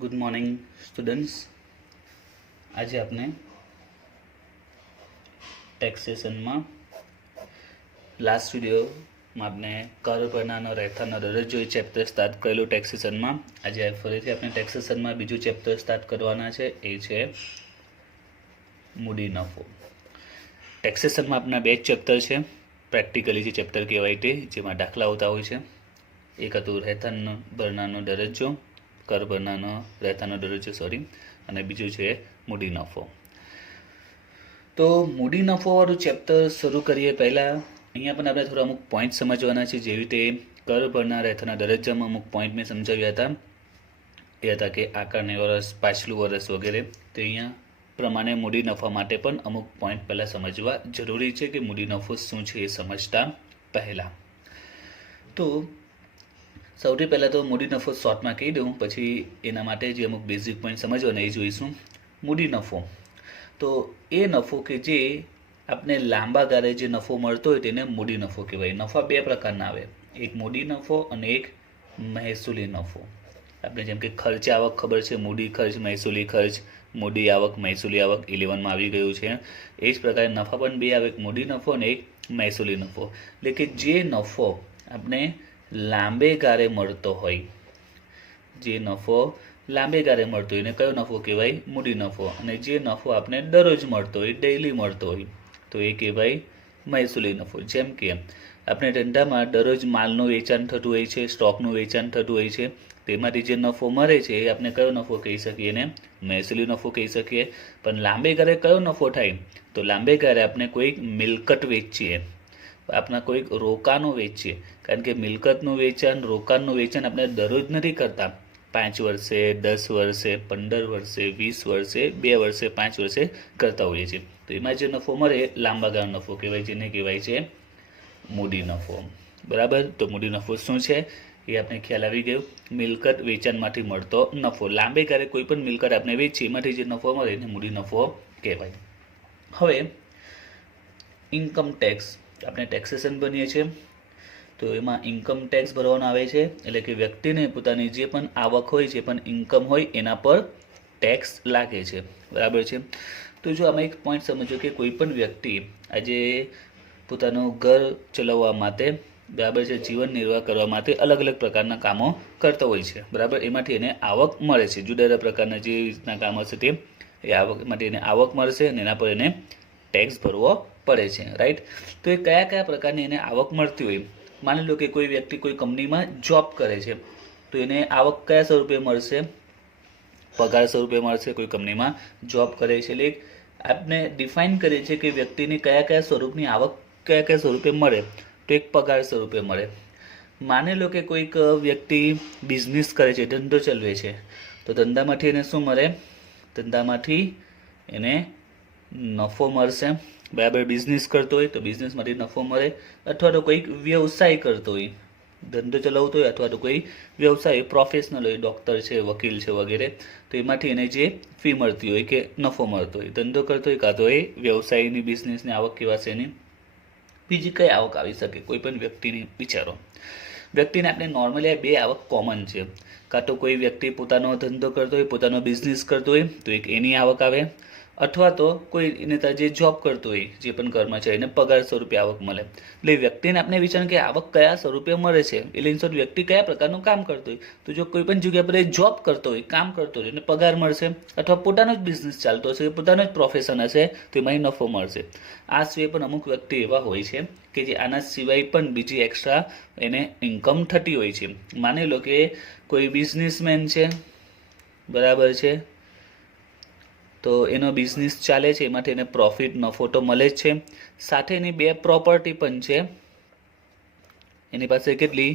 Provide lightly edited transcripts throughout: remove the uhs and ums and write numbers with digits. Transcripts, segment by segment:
Good morning students. આજે આપણે ટેક્સેશનમાં last વિડીયોમાં આપણે કર ભરનાનો રહેઠાણનો દરજ્જો એ ચેપ્ટર સ્ટાર્ટ કરેલું ટેક્સેશનમાં. આજે ફરીથી આપણે ટેક્સેશનમાં બીજું ચેપ્ટર સ્ટાર્ટ કરવાના છે, એ છે મૂડી નફો. ટેક્સેશનમાં આપણા બે જ ચેપ્ટર છે, પ્રેક્ટિકલી જે ચેપ્ટર કહેવાય તે, જેમાં દાખલા આવતા હોય છે. એક હતું રહેઠાણ ભરનાનો દરજ્જો, કર ભરનાનો રહેઠાણનો દરજ્જો અને બીજું છે મૂડી નફો. તો મૂડી નફોવાળું ચેપ્ટર શરૂ કરીએ પહેલાં અહીંયા પણ આપણે થોડા અમુક પોઈન્ટ સમજવાના છે. જેવી રીતે કર ભરનાર રહેઠાણના દરજ્જામાં અમુક પોઈન્ટ મેં સમજાવ્યા હતા. એ હતા કે આકારણી વર્ષ, પાછલું વર્ષ વગેરે. તો અહીંયા પ્રમાણે મૂડી નફા માટે પણ અમુક પોઈન્ટ પહેલાં સમજવા જરૂરી છે કે મૂડી નફો શું છે એ સમજતા પહેલાં. તો સૌથી પહેલાં તો મૂડી નફો શોર્ટમાં કહી દઉં, પછી એના માટે જે અમુક બેઝિક પોઈન્ટ સમજવાના એ જોઈશું. મૂડી નફો તો એ નફો કે જે આપણે લાંબા ગાળે જે નફો મળતો હોય તેને મૂડી નફો કહેવાય. નફા બે પ્રકારના આવે, એક મૂડી નફો અને એક મહેસૂલી નફો. આપણે જેમ કે ખર્ચ આવક ખબર છે, મૂડી ખર્ચ, મહેસૂલી ખર્ચ, મૂડી આવક, મહેસૂલી આવક 11માં આવી ગયું છે. એ જ પ્રકારે નફા પણ બે આવે, એક મૂડી નફો અને એક મહેસૂલી નફો. એટલે કે જે નફો આપણે લાંબે ગાળે મળતો હોય, જે નફો લાંબે ગાળે મળતો હોય એને કયો નફો કહેવાય? મૂડી નફો. અને જે નફો આપણે દરરોજ મળતો હોય, ડેઈલી મળતો હોય, તો એ કહેવાય મહેસૂલી નફો. જેમ કે આપણે ધંધામાં દરરોજ માલનું વેચાણ થતું હોય છે, સ્ટોકનું વેચાણ થતું હોય છે, તેમાંથી જે નફો મળે છે એ આપણે કયો નફો કહી શકીએ? એને મહેસૂલી નફો કહી શકીએ. પણ લાંબે ગાળે કયો નફો થાય? તો લાંબે ગાળે આપણે કોઈક મિલકત વેચીએ, આપણા કોઈક રોકાણો વેચીએ. કારણ કે મિલકતનું વેચાણ, રોકાણનું વેચાણ આપણે દરરોજ નથી કરતા. 5 વર્ષે, 10 વર્ષે, 15 વર્ષે, 20 વર્ષે, 2 વર્ષે, 5 વર્ષે કરતા હોઈએ છીએ. તો એમાં જે નફો મળે લાંબા ગાળાનો નફો કહેવાય, જેને કહેવાય છે મૂડી નફો. બરાબર. તો મૂડી નફો શું છે એ આપણે ખ્યાલ આવી ગયો. મિલકત વેચાણમાંથી મળતો નફો. લાંબે ગાળે કોઈ પણ મિલકત આપણે વેચીએ, એમાંથી જે નફો મળે એને મૂડી નફો કહેવાય. હવે ઇન્કમ ટેક્સ, આપણે ટેક્સેશન બનીએ છીએ તો એમાં ઇન્કમ ટેક્સ ભરવાનો આવે છે. એટલે કે વ્યક્તિને પોતાની જે પણ આવક હોય છે, પણ ઇન્કમ હોય એના પર ટેક્સ લાગે છે. બરાબર છે. તો જો આમાં એક પોઈન્ટ સમજો કે કોઈ પણ વ્યક્તિ આજે પોતાનું ઘર ચલાવવા માટે, બરાબર છે, જીવન નિર્વાહ કરવા માટે અલગ અલગ પ્રકારના કામો કરતા હોય છે. બરાબર. એમાંથી એને આવક મળે છે. જુદા જુદા પ્રકારના જે રીતના કામ હશે તે એ આવકમાંથી એને આવક મળશે અને એના પર એને ટેક્સ ભરવો પડે છે. રાઈટ. તો એ કયા કયા પ્રકારની એને આવક મળતી હોય? માની લો કે કોઈ વ્યક્તિ કોઈ કંપનીમાં જોબ કરે છે, તો એને આવક કયા સ્વરૂપે મળશે? પગાર સ્વરૂપે મળશે. કોઈ કંપનીમાં જોબ કરે છે એટલે આપણે ડિફાઇન કરીએ છીએ કે વ્યક્તિની કયા કયા સ્વરૂપની આવક કયા કયા સ્વરૂપે મળે, તો એક પગાર સ્વરૂપે મળે. માની લો કે કોઈક વ્યક્તિ બિઝનેસ કરે છે, ધંધો ચલાવે છે, તો ધંધામાંથી એને શું મળે? ધંધામાંથી એને નફો મળશે. બરાબર. બિઝનેસ કરતો હોય તો બિઝનેસમાંથી નફો મળે. અથવા તો કોઈક વ્યવસાય કરતો હોય, ધંધો ચલાવતો હોય, અથવા તો કોઈ વ્યવસાય પ્રોફેશનલ હોય, ડૉક્ટર છે, વકીલ છે વગેરે, તો એમાંથી એને જે ફી મળતી હોય કે નફો મળતો હોય, ધંધો કરતો હોય, કાં તો એ વ્યવસાયની બિઝનેસની આવક કહેવાશે એની. બીજી કઈ આવક આવી શકે કોઈ પણ વ્યક્તિની? વિચારો. વ્યક્તિને આપણે નોર્મલી આ બે આવક કોમન છે. કાં તો કોઈ વ્યક્તિ પોતાનો ધંધો કરતો હોય, પોતાનો બિઝનેસ કરતો હોય, તો એક એની આવક આવે. અથવા તો કોઈ નેતા જે જોબ કરતો હોય, જે પણ કર્મચારી, એને પગાર સ્વરૂપે આવક મળે. એટલે વ્યક્તિને આપણે વિચાર કે આવક કયા સ્વરૂપે મળે છે, એટલે ઇન શોર્ટ વ્યક્તિ કયા પ્રકારનું કામ કરતો હોય. તો જો કોઈ પણ જગ્યા પર જોબ કરતો હોય, કામ કરતો હોય, એને પગાર મળશે. અથવા પોતાનો જ બિઝનેસ ચાલતો હશે, પોતાનો જ પ્રોફેશન હશે, તો એમાં નફો મળશે. આ સિવાય પણ અમુક વ્યક્તિ એવા હોય છે કે જે આના સિવાય પણ બીજી એક્સ્ટ્રા એને ઇન્કમ થતી હોય છે. માની લો કે કોઈ બિઝનેસમેન છે, બરાબર છે, તો એનો બિઝનેસ ચાલે છે, એમાંથી એને પ્રોફિટ, નફો તો મળે જ છે. સાથે એની 2 પ્રોપર્ટી પણ છે. એની પાસે કેટલી?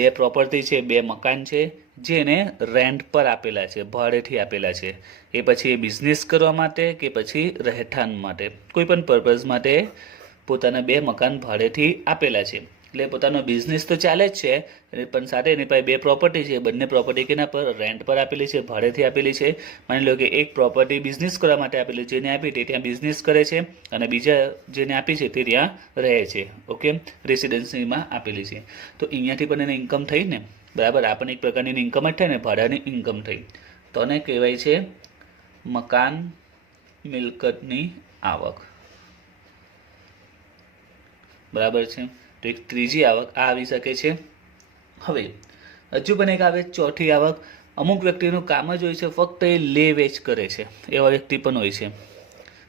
2 પ્રોપર્ટી છે, 2 મકાન છે, જે એને રેન્ટ પર આપેલા છે, ભાડેથી આપેલા છે. એ પછી એ બિઝનેસ કરવા માટે કે પછી રહેઠાણ માટે, કોઈ પણ પર્પઝ માટે પોતાના 2 મકાન ભાડેથી આપેલા છે. એટલે પોતાનો બિઝનેસ તો ચાલે જ છે, પણ સાથે એની પાસે 2 પ્રોપર્ટી છે. બંને પ્રોપર્ટી કેના પર? રેન્ટ પર આપેલી છે, ભાડેથી આપેલી છે. માની લો કે એક પ્રોપર્ટી બિઝનેસ કરવા માટે આપેલી છે, જેને આપી તે ત્યાં બિઝનેસ કરે છે, અને બીજા જેને આપી છે તે ત્યાં રહે છે. ઓકે. રેસિડેન્સીમાં આપેલી છે. તો અહીંયાથી પણ એને ઇન્કમ થઈ ને. બરાબર. આ પણ એક પ્રકારની ઇન્કમ જ થાય ને, ભાડાની ઇન્કમ થઈ. તો આને કહેવાય છે મકાન મિલકતની આવક. બરાબર છે. તો એક ત્રીજી આવક આ આવી શકે છે. હવે હજુ પણ એક આવે ચોથી આવક. અમુક વ્યક્તિનું કામ જ હોય છે ફક્ત એ લે વેચ કરે છે, એવા વ્યક્તિ પણ હોય છે.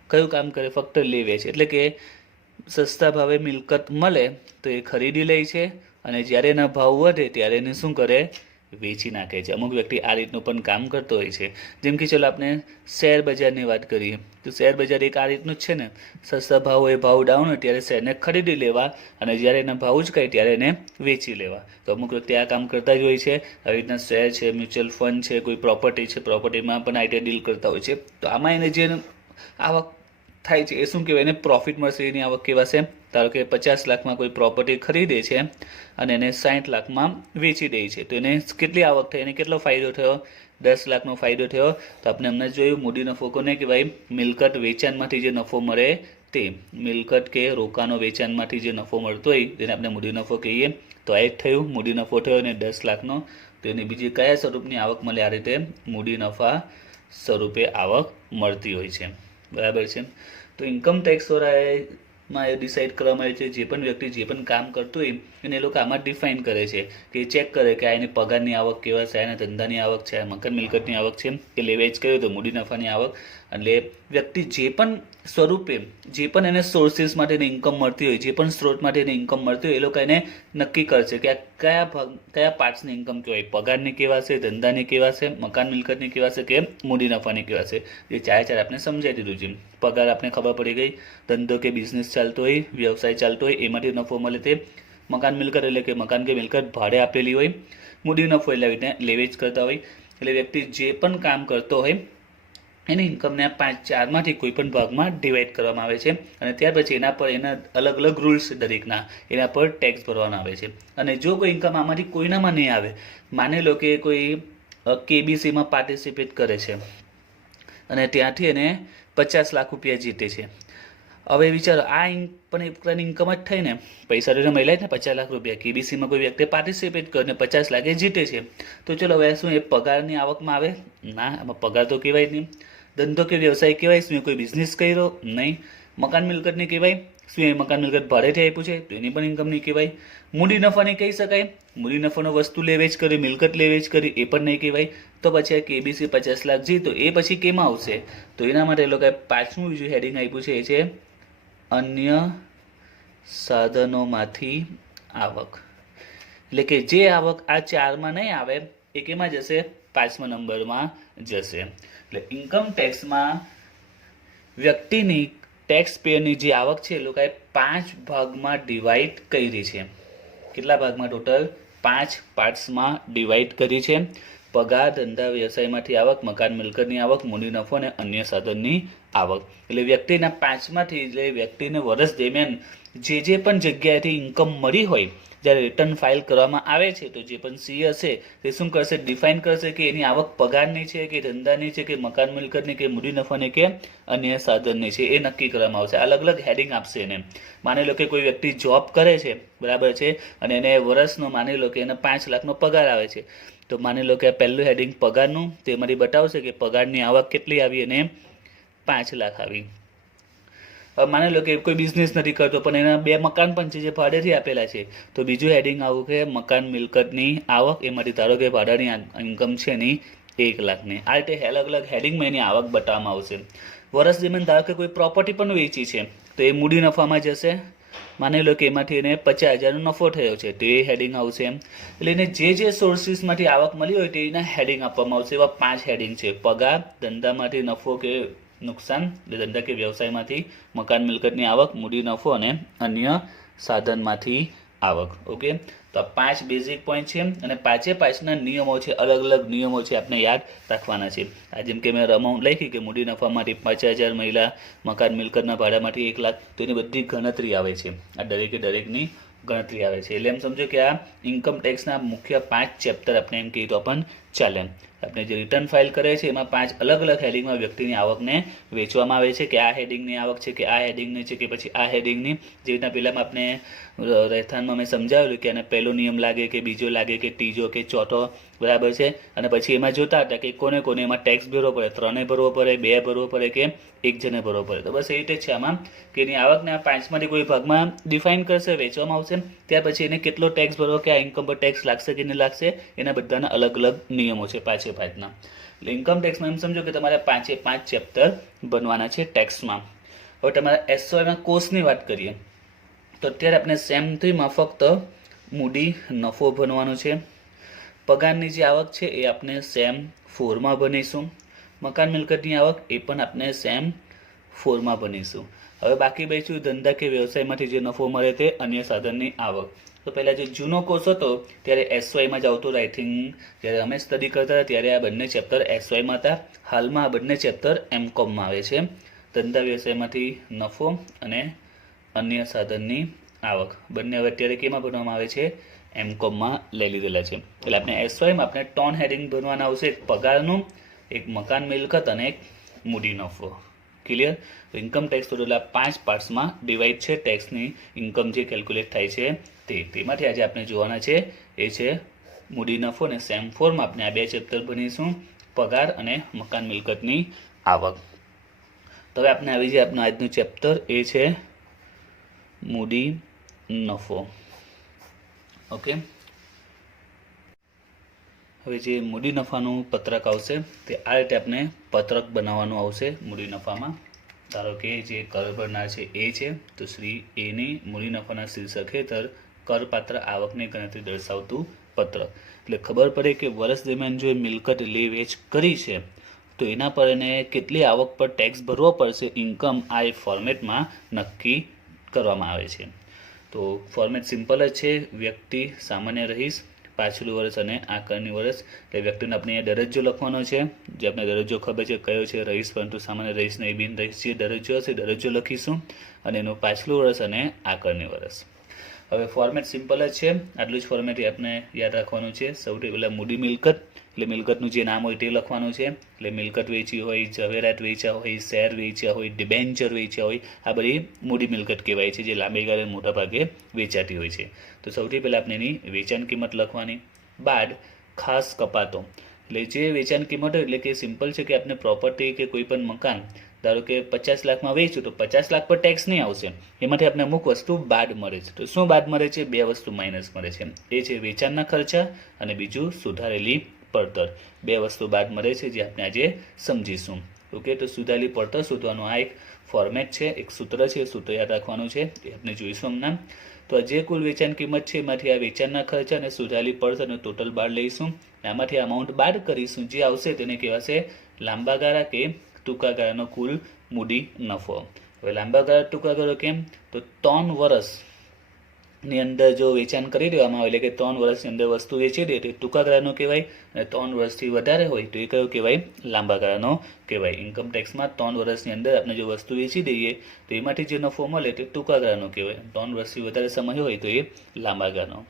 કયું કામ કરે? ફક્ત લે વેચ, એટલે કે સસ્તા ભાવે મિલકત મળે તો એ ખરીદી લે છે અને જ્યારે એના ભાવ વધે ત્યારે એને શું કરે? વેચી નાખે છે. અમુક વ્યક્તિ આ રીતનું પણ કામ કરતો હોય છે. જેમ કે ચલો આપણે શેર બજારની વાત કરીએ તો શેર બજાર એક આ રીતનું જ છે ને, સસ્તા ભાવ હોય, ભાવ ડાઉન હોય ત્યારે શેરને ખરીદી લેવા અને જ્યારે એના ભાવ જ કાંઈ ત્યારે એને વેચી લેવા. તો અમુક વ્યક્તિ આ કામ કરતા જ હોય છે. આવી રીતના શેર છે, મ્યુચ્યુઅલ ફંડ છે, કોઈ પ્રોપર્ટી છે, પ્રોપર્ટીમાં પણ આઈટી ડીલ કરતા હોય છે. તો આમાં એને જે આવક થાય છે એ શું કહેવાય? એને પ્રોફિટ મળશે, એની આવક કહેવાશે. ધારો કે 50 લાખમાં કોઈ પ્રોપર્ટી ખરીદે છે અને એને 60 લાખમાં વેચી દે છે, તો એને કેટલી આવક થઈ? એને કેટલો ફાયદો થયો? 10 લાખનો ફાયદો થયો. તો આપણે હમણાં જોયું મૂડી નફો કોને કહેવાય? મિલકત વેચાણમાંથી જે નફો મળે તે. મિલકત કે રોકાણો વેચાણમાંથી જે નફો મળતો હોય તેને આપણે મૂડી નફો કહીએ. તો આ એક થયું, મૂડી નફો થયો અને 10 લાખનો. તો એની બીજી કયા સ્વરૂપની આવક મળે? આ રીતે મૂડી નફા સ્વરૂપે આવક મળતી હોય છે. બરાબર છે. તો ઇન્કમ ટેક્સવાળામાં એ ડિસાઇડ કરવામાં આવે છે જે પણ વ્યક્તિ જે પણ કામ કરતું હોય એને એ લોકો આમાં ડિફાઇન કરે છે કે ચેક કરે કે આ એની પગારની આવક કેવા છે, એના ધંધાની આવક છે, મકાન મિલકતની આવક છે કે લે વેચ કર્યું તો મૂડી નફાની આવક. એટલે વ્યક્તિ જે પણ સ્વરૂપે જે પણ એને સોર્સિસ માટેની ઇન્કમ મળતી હોય, જે પણ સ્ત્રોત માટેની ઇન્કમ મળતી હોય એ લોકો એને નક્કી કરશે કે આ કયા પાર્ટ્સની ઇન્કમ કહેવાય, પગારની કેવા છે, ધંધાની કેવા છે, મકાન મિલકતની કેવા છે કે મૂડી નફાની કેવા છે. એ ચાર આપણે સમજાવી દીધું છે. પગાર આપણે ખબર પડી ગઈ, ધંધો કે બિઝનેસ ચાલતો હોય, વ્યવસાય ચાલતો હોય એમાંથી નફો મળે તે. મકાન મિલકત એટલે કે મકાન કે મિલકત ભાડે આપેલી હોય. મૂડી નફો એટલે આવીને લેવેચ કરતા હોય. એટલે વ્યક્તિ જે પણ કામ કરતો હોય એની ઇન્કમને 4માંથી કોઈ પણ ભાગમાં ડિવાઈડ કરવામાં આવે છે અને ત્યાર પછી એના પર એના અલગ અલગ રૂલ્સ દરેકના, એના પર ટેક્સ ભરવાનો આવે છે. અને જો કોઈ ઇન્કમ આમાંથી કોઈનામાં નહીં આવે, માની લો કે કોઈ કેબીસીમાં પાર્ટિસિપેટ કરે છે અને ત્યાંથી એને 50 લાખ રૂપિયા જીતે છે. હવે વિચારો, આ પણ એક પ્રકારની ઇન્કમ જ થઈ ને, પૈસા તો મળ્યા ને 50 લાખ રૂપિયા. કેબીસીમાં કોઈ વ્યક્તિ પાર્ટિસિપેટ કરીને 50 લાખે જીતે છે. તો ચલો હવે શું એ પગારની આવકમાં આવે? ના, આમાં પગાર તો કહેવાય નહીં. ધંધો કે વ્યવસાય કહેવાય? શું એ કોઈ બિઝનેસ કર્યો? નહીં. મકાન મિલકતની કહેવાય? શું એ મકાન મિલકત ભાડેથી આપ્યું છે તો એની પણ ઇન્કમ નહીં કહેવાય. મૂડી નફાની કહી શકાય? મૂડી નફાનો વસ્તુ લેવેચ કરી, મિલકત લેવેચ કરી એ પણ નહીં કહેવાય. તો પછી આ કેબીસી 50 લાખ જીતો એ પછી કેમાં આવશે? તો એના માટે એ લોકોએ 5મું બીજું હેડિંગ આપ્યું છે, એ છે અન્ય સાધનોમાંથી આવક. એટલે કે જે આવક આ 4માં નહીં આવે એ કેમાં જશે? 5મા નંબરમાં જશે. એટલે ઇન્કમ ટેક્સમાં વ્યક્તિની ટેક્સ પેયરની જે આવક છે એ લોકોએ 5 ભાગમાં ડિવાઈડ કરી છે. કેટલા ભાગમાં? ટોટલ 5 પાર્ટ્સમાં ડિવાઈડ કરી છે. પગાર, ધંધા, વ્યવસાયમાંથી આવક, મકાન મિલકતની આવક, મૂડી નફો અને અન્ય સાધનની આવક. એટલે વ્યક્તિના 5માંથી, એટલે વ્યક્તિને વર્ષ દરમિયાન જે પણ જગ્યાએથી ઇન્કમ મળી હોય, જ્યારે રિટર્ન ફાઇલ કરવામાં આવે છે તો જે પણ સી હશે તે શું કરશે? ડિફાઇન કરશે કે એની આવક પગારની છે કે ધંધાની છે કે મકાન મિલકતની કે મૂડી નફાની કે અન્ય સાધનની છે, એ નક્કી કરવામાં આવશે. અલગ અલગ હેડિંગ આપશે એને. માની લો કે કોઈ વ્યક્તિ જોબ કરે છે, બરાબર છે, અને એને વર્ષનો માની લો કે એને 5 લાખનો પગાર આવે છે. તો માની લો કે પહેલું હેડિંગ પગારનું, તેમાંથી બતાવશે કે પગારની આવક કેટલી આવી અને 5 લાખ આવી. હવે માની લો કે કોઈ બિઝનેસ નથી કરતો પણ એના 2 મકાન પણ છે જે ભાડેથી આપેલા છે, તો બીજું હેડિંગ આવું કે મકાન મિલકતની આવક, એમાંથી ધારો કે ભાડાની ઇન્કમ છે એની 1 લાખની. આ રીતે અલગ અલગ હેડિંગમાં એની આવક બતાવવામાં આવશે. વર્ષ દરમિયાન ધારો કે કોઈ પ્રોપર્ટી પણ વેચી છે તો એ મૂડી નફામાં જશે. માની લો કે એમાંથી એને 50,000નો નફો થયો છે તો એ હેડિંગ આવશે. એટલે એને જે સોર્સિસમાંથી આવક મળી હોય તેના હેડિંગ આપવામાં આવશે. એવા 5 હેડિંગ છે: પગાર, ધંધામાંથી નફો કે નુકસાન, ધંધા કે વ્યવસાયમાંથી, મકાન મિલકતની આવક, મૂડી નફો અને અન્ય સાધનમાંથી આવક. ઓકે, તો આ 5 બેઝિક પોઈન્ટ છે અને 5ના નિયમો છે, અલગ અલગ નિયમો છે, આપણે યાદ રાખવાના છે. આ જેમ કે મેં અમાઉન્ટ લખી કે મૂડી નફામાંથી 50,000 મહિલા, મકાન મિલકતના ભાડામાંથી 1 લાખ, તો એની બધી ગણતરી આવે છે. આ દરેકની ગણતરી આવે છે. એટલે એમ સમજો કે આ ઇન્કમ ટેક્સના મુખ્ય 5 ચેપ્ટર આપણે એમ કહીએ તો પણ ચાલે. આપણે જે રિટર્ન ફાઇલ કરે છે એમાં 5 અલગ અલગ હેડિંગમાં વ્યક્તિની આવકને વેચવામાં આવે છે કે આ હેડિંગની આવક છે, કે આ હેડિંગની છે, કે પછી આ હેડિંગની. જે રીતના પહેલાંમાં આપણે રહેઠાણમાં મેં સમજાવેલું કે એને પહેલો નિયમ લાગે કે બીજો લાગે કે ત્રીજો કે ચોથો, બરાબર છે. અને પછી એમાં જોતા હતા કે કોને કોને એમાં ટેક્સ ભરવો પડે, 3 ભરવો પડે, 2 ભરવો પડે કે 1 જણે ભરવો પડે. તો બસ એ રીતે જ છે આમાં કે એની આવકને આ 5માંથી કોઈ ભાગમાં ડિફાઇન કરશે, વેચવામાં આવશે. ત્યાર પછી એને કેટલો ટેક્સ ભરવો, કે આ ઇન્કમ પર ટેક્સ લાગશે કે નહીં લાગશે, એના બધાના અલગ અલગ નિયમો છે 5ના. એટલે ઇન્કમ ટેક્સમાં એમ સમજો કે તમારે 5 ચેપ્ટર બનવાના છે ટેક્સમાં. હવે તમારા એસવાયના કોર્સની વાત કરીએ તો અત્યારે આપણે સેમ 3માં ફક્ત મૂડી નફો ભણવાનો છે. પગારની જે આવક છે એ આપણે સેમ 4માં ભણીશું. મકાન મિલકતની આવક એ પણ આપણે સેમ 4માં ભણીશું. હવે બાકી બચ્યું ધંધા કે વ્યવસાયમાંથી જે નફો મળે તે અન્ય સાધનની આવક. તો પહેલાં જે જૂનો કોર્સ હતો ત્યારે એસવાયમાં જ આવતો. રાઇટિંગ જ્યારે અમે સ્ટડી કરતા હતા ત્યારે આ બંને ચેપ્ટર એસવાયમાં હતા. હાલમાં આ બંને ચેપ્ટર એમકોમમાં આવે છે. ધંધા વ્યવસાયમાંથી નફો અને અન્ય સાધનની આવક બંને હવે અત્યારે કેમાં ભણવામાં આવે છે, એમકોમમાં લઈ લીધેલા છે. એટલે આપણે એસવાયમાં આપણે 3 હેડિંગ ભણવાના આવશે, એક પગારનું, એક મકાન મિલકત અને એક મૂડી નફો. ક્લિયર? ઇન્કમ ટેક્સ ટોટલ 5 પાર્ટ્સમાં ડિવાઈડ છે. ટેક્સની ઇન્કમ જે કેલ્ક્યુલેટ થાય છે તેમાંથી આજે આપણે જોવાના છે એ છે મૂડી નફો. અને સેમ 4માં આપણે આ 2 ચેપ્ટર ભણીશું, પગાર અને મકાન મિલકતની આવક. તો હવે આપણે આવી જાય આપણું આજનું ચેપ્ટર એ છે મૂડી નફો. ઓકે, હવે જે મૂડી નફાનું પત્રક આવશે તે આ રીતે આપણે પત્રક બનાવવાનું આવશે મૂડી નફામાં. ધારો કે જે કર ભરનાર છે એ છે, તો શ્રી એની મૂડી નફાના શીર્ષક હેઠળ કરપાત્ર આવકની ગણતરી દર્શાવતું પત્રક. એટલે ખબર પડે કે વર્ષ દરમિયાન જો મિલકત લે વેચ કરી છે તો એના પર એને કેટલી આવક પર ટેક્સ ભરવો પડશે, ઇન્કમ, આ એ ફોર્મેટમાં નક્કી કરવામાં આવે છે. તો ફોર્મેટ સિમ્પલ જ છે. વ્યક્તિ, સામાન્ય રહીશ, પાછલું વર્ષ અને આકારણી વર્ષ. એટલે વ્યક્તિને આપણે અહીંયા દરજ્જો લખવાનો છે. જે આપણે દરજ્જો ખબર છે કયો છે, રહીશ, પરંતુ સામાન્ય રહીશ નહીં, બિન રહીશ જે દરજ્જો હશે દરજ્જો લખીશું અને એનું પાછલું વર્ષ અને આકારણી વર્ષ. હવે ફોર્મેટ સિમ્પલ જ છે. આટલું જ ફોર્મેટ આપણે યાદ રાખવાનું છે. સૌથી પહેલાં મૂડી મિલકત, એટલે મિલકતનું જે નામ હોય તે લખવાનું છે. એટલે મિલકત વેચી હોય, ઝવેરાત વેચ્યા હોય, શેર વેચ્યા હોય, ડિબેન્ચર વેચ્યા હોય, આ બધી મૂડી મિલકત કહેવાય છે, જે લાંબી ગાળે મોટા ભાગે વેચાતી હોય છે. તો સૌથી પહેલાં આપણે એની વેચાણ કિંમત લખવાની. બાદ ખાસ કપાતો, એટલે જે વેચાણ કિંમત હોય એટલે કે સિમ્પલ છે કે આપણે પ્રોપર્ટી કે કોઈ પણ મકાન ધારો કે 50 લાખમાં વેચ્યું તો 50 લાખ પર ટેક્સ નહીં આવશે. એમાંથી આપણે અમુક વસ્તુ બાદ મળે છે. તો શું બાદ મળે છે? 2 વસ્તુ માઇનસ મળે છે. એ છે વેચાણના ખર્ચા અને બીજું સુધારેલી પડતર. 2 વસ્તુ બાદ મળે છે જે આપણે આજે સમજીશું. ઓકે, તો સુધારેલી પડતર શોધવાનું આ એક ફોર્મેટ છે, એક સૂત્ર છે. સૂત્ર યાદ રાખવાનું છે, એ આપણે જોઈશું હમણાં. તો જે કુલ વેચાણ કિંમત છે એમાંથી આ વેચાણના ખર્ચા અને સુધારેલી પડતરનો ટોટલ બાદ લઈશું. આમાંથી અમાઉન્ટ બાદ કરીશું. જે આવશે તેને કહેવાશે લાંબા ગાળા કે ટૂંકા ગાળાનો કુલ મૂડી નફો. હવે લાંબા ગાળા ટૂંકા ગાળો કેમ? તો 3 વર્ષની અંદર જો વેચાણ કરી દેવામાં આવે, એટલે કે 3 વર્ષની અંદર વસ્તુ વેચી દે તો ટૂંકા ગાળાનો કહેવાય, અને 3 વર્ષથી વધારે હોય તો એ કયો કહેવાય? લાંબા ગાળાનો કહેવાય. ઇન્કમ ટેક્સમાં 3 વર્ષની અંદર આપણે જો વસ્તુ વેચી દઈએ તો એમાંથી જે નફો મળે તે ટૂંકા ગાળાનો કહેવાય. 3 વર્ષથી વધારે સમય હોય તો એ લાંબા ગાળાનો.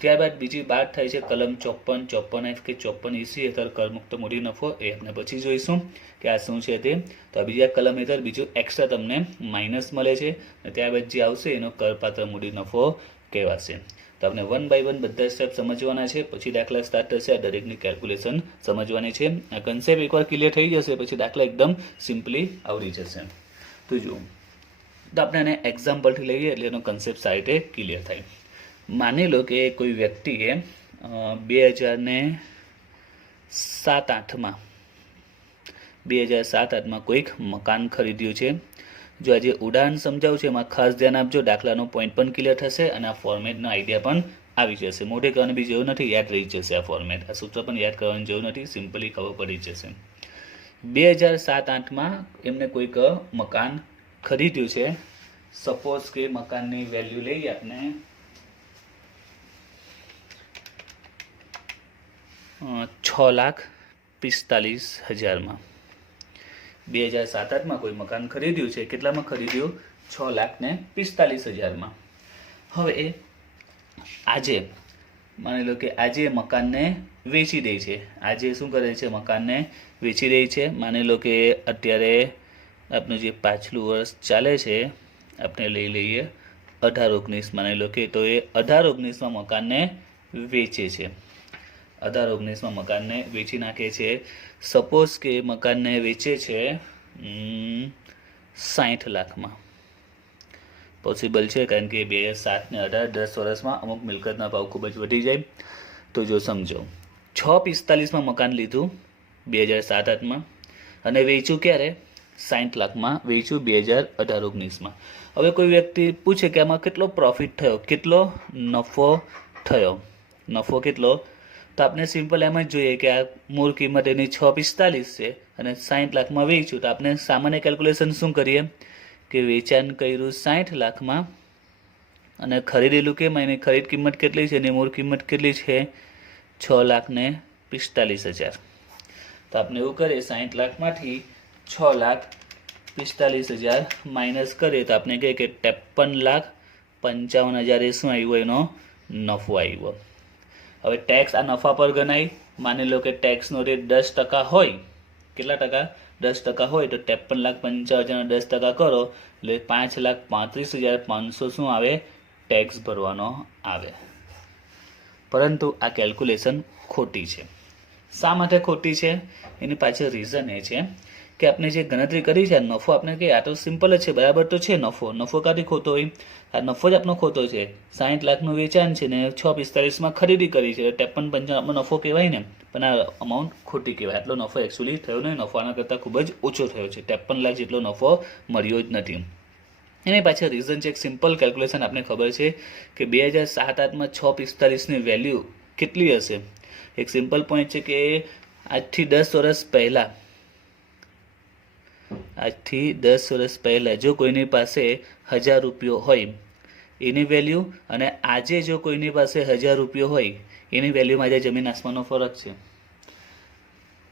ત્યારબાદ બીજી બાદ થાય છે કલમ 54, 54F કે 54EC હેઠળ કરમુક્ત મૂડી નફો. એ આપણે પછી જોઈશું કે આ શું છે તે. તો આ બીજા કલમ હેઠળ બીજું એક્સ્ટ્રા તમને માઇનસ મળે છે, અને ત્યારબાદ જે આવશે એનો કરપાત્ર મૂડી નફો કહેવાશે. તો આપણે 1 બાય 1 બધા સ્ટેપ સમજવાના છે. પછી દાખલા સ્ટાર્ટ થશે, આ દરેકની કેલ્ક્યુલેશન સમજવાની છે. આ કન્સેપ્ટ એકવાર ક્લિયર થઈ જશે પછી દાખલા એકદમ સિમ્પલી આવડી જશે. તો જુઓ, તો આપણે એને એક્ઝામ્પલથી લઈએ એટલે એનો કન્સેપ્ટ સારી રીતે ક્લિયર થાય. માની લો કે કોઈ વ્યક્તિએ 2007-8માં કોઈક મકાન ખરીદ્યું છે. જો આજે ઉદાહરણ સમજાવું છે એમાં ખાસ ધ્યાન આપજો. દાખલાનો પોઈન્ટ પણ ક્લિયર થશે અને આ ફોર્મેટનો આઈડિયા પણ આવી જશે. મોઢે કરવાની બી જરૂર નથી, યાદ રહી જશે આ ફોર્મેટ. આ સૂત્ર પણ યાદ કરવાની જરૂર નથી, સિમ્પલી ખબર પડી જશે. 2007-8માં એમને કોઈક મકાન ખરીદ્યું છે. સપોઝ કે મકાનની વેલ્યુ લઈએ આપણે 6,45,000માં. 2007-8માં કોઈ મકાન ખરીદ્યું છે. કેટલામાં ખરીદ્યું? 6,45,000માં. હવે આજે માની લો કે આજે મકાનને વેચી દે છે, આજે શું કરે છે, મકાનને વેચી દે છે. માની લો કે અત્યારે આપનું જે પાછલું વર્ષ ચાલે છે આપણે લઈ લઈએ 18-19, માની લો કે તો એ 18-19માં મકાનને વેચે છે, 18-19માં મકાનને વેચી નાખે છે. સપોઝ કે મકાનને વેચે છે 60 લાખમાં. પોસિબલ છે કારણ કે 2007 ને 18 10 વર્ષમાં અમુક મિલકતના ભાવ ખૂબ જ વધી જાય. તો જો સમજો 645માં મકાન લીધું 2007-8માં અને વેચ્યું ક્યારે 60 લાખમાં વેચ્યું 2018-19માં. હવે કોઈ વ્યક્તિ પૂછે કે આમાં કેટલો પ્રોફિટ થયો, કેટલો નફો થયો, નફો કેટલો, તો આપણે સિમ્પલ એમ જ જોઈએ કે આ મૂળ કિંમત એની 645 છે અને 60 લાખમાં વેચ્યું. તો આપણે સામાન્ય કેલ્ક્યુલેશન શું કરીએ કે વેચાણ કર્યું 60 લાખમાં અને ખરીદેલું કેમ, એની ખરીદ કિંમત કેટલી છે, એની મૂળ કિંમત કેટલી છે 6,45,000. તો આપણે એવું કરીએ 60 લાખમાંથી 6,45,000 માઇનસ કરીએ તો આપણે કહીએ કે 53,55,000 એ શું આવ્યું, એનો નફો આવ્યો. હવે ટેક્સ આ નફા પર ગણાય. માની લો કે ટેક્સનો રેટ 10% હોય, કેટલા ટકા 10% હોય તો 53,55,000 10% કરો એટલે 5,35,500 શું આવે, ટેક્સ ભરવાનો આવે. પરંતુ આ કેલ્ક્યુલેશન ખોટી છે. શા માટે ખોટી છે, એની પાછળ રીઝન એ છે કે આપણે જે ગણતરી કરી છે નફો, આપણે કે આ તો સિમ્પલ જ છે, બરાબર તો છે, નફો કાંથી ખોટો હોય, આ નફો જ આપણો ખોટો છે. 60 લાખનું વેચાણ છે ને 645માં ખરીદી કરી છે, 53,55 આપણો નફો કહેવાય ને, પણ આ અમાઉન્ટ ખોટી કહેવાય. આટલો નફો એકચ્યુઅલી થયો નહીં, નફો આના કરતાં ખૂબ જ ઓછો થયો છે, 53 લાખ જેટલો નફો મળ્યો જ નથી. એની પાછળ રીઝન છે એક સિમ્પલ કેલ્ક્યુલેશન. આપણે ખબર છે કે 2007-8માં 645ની વેલ્યુ કેટલી હશે. એક સિમ્પલ પોઈન્ટ છે કે આજથી 10 વર્ષ પહેલાં જો કોઈની પાસે 1000 રૂપિયો હોય એની વેલ્યુ અને આજે જો કોઈની પાસે 1000 રૂપિયો હોય એની વેલ્યુમાં આજે જમીન આસમાનનો ફરક છે.